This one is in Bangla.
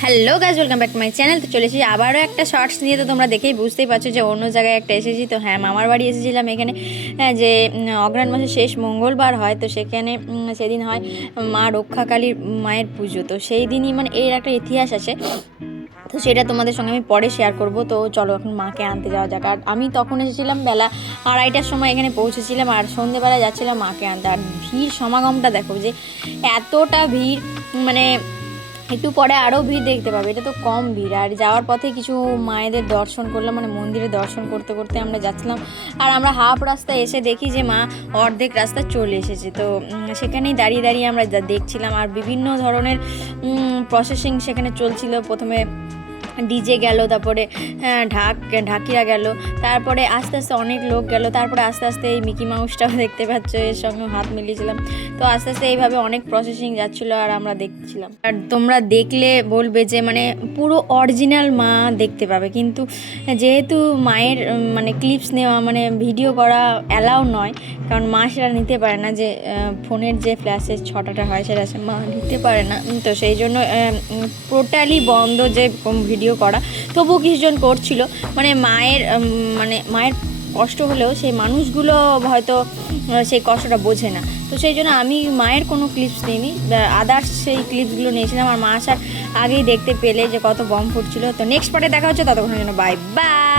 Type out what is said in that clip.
Hello guys, welcome back to my channel. তো চলেছি আবারও একটা শর্টস নিয়ে। তো তোমরা দেখেই বুঝতেই পারছো যে অন্য জায়গায় একটা এসেছি। তো হ্যাঁ, মামার বাড়ি এসেছিলাম এখানে। যে অগ্রহায়ণ মাসের শেষ মঙ্গলবার হয়, তো সেখানে সেদিন হয় মা রক্ষাকালীর মায়ের পুজো। তো সেই দিনই মানে এর একটা ইতিহাস আছে, তো সেটা তোমাদের সঙ্গে আমি পরে শেয়ার করব। তো চলো এখন মাকে আনতে যাওয়া যাক। আর আমি তখন এসেছিলাম বেলা 2:30টার সময় এখানে পৌঁছেছিলাম, আর সন্ধেবেলায় যাচ্ছিলাম মাকে আনতে। আর ভিড় সমাগমটা দেখো, যে এতটা ভিড়, মানে একটু পরে আরও ভিড় দেখতে পাবে। এটা তো কম ভিড়। আর যাওয়ার পথে কিছু মায়েদের দর্শন করলাম, মানে মন্দিরে দর্শন করতে করতে আমরা যাচ্ছিলাম। আর আমরা হাফ রাস্তায় এসে দেখি যে মা অর্ধেক রাস্তা চলে এসেছে। তো সেখানেই দাঁড়িয়ে দাঁড়িয়ে আমরা দেখছিলাম। আর বিভিন্ন ধরনের প্রসেসিং সেখানে চলছিল। প্রথমে ডিজে গেল, তারপরে ঢাকিরা গেল, তারপরে আস্তে আস্তে অনেক লোক গেল, তারপরে আস্তে আস্তে এই মিকি মাউসটাও দেখতে পাচ্ছ, এর সঙ্গে হাত মিলিয়েছিলাম। তো আস্তে আস্তে এইভাবে অনেক প্রসেসিং যাচ্ছিলো আর আমরা দেখছিলাম। আর তোমরা দেখলে বলবে যে মানে পুরো অরিজিনাল মা দেখতে পাবে, কিন্তু যেহেতু মায়ের মানে ক্লিপস নেওয়া মানে ভিডিও করা অ্যালাউ নয়, কারণ মা সেটা নিতে পারে না। যে ফোনের যে ফ্ল্যাশের ছটাটা হয় সেটা মা নিতে পারে না। তো সেই জন্য টোটালি বন্ধ যে ভিডিও করা। তবুও কিছুজন করছিল, মানে মায়ের কষ্ট হলেও সেই মানুষগুলো হয়তো সেই কষ্টটা বোঝে না। তো সেই জন্য আমি মায়ের কোনো ক্লিপস নিইনি, আদার্স সেই ক্লিপসগুলো নিয়েছিলাম। আর মা আসার আগেই দেখতে পেলে যে কত বম ফুটছিল। তো নেক্সট পার্টে দেখা হচ্ছে, ততক্ষণের জন্য বাই বাই।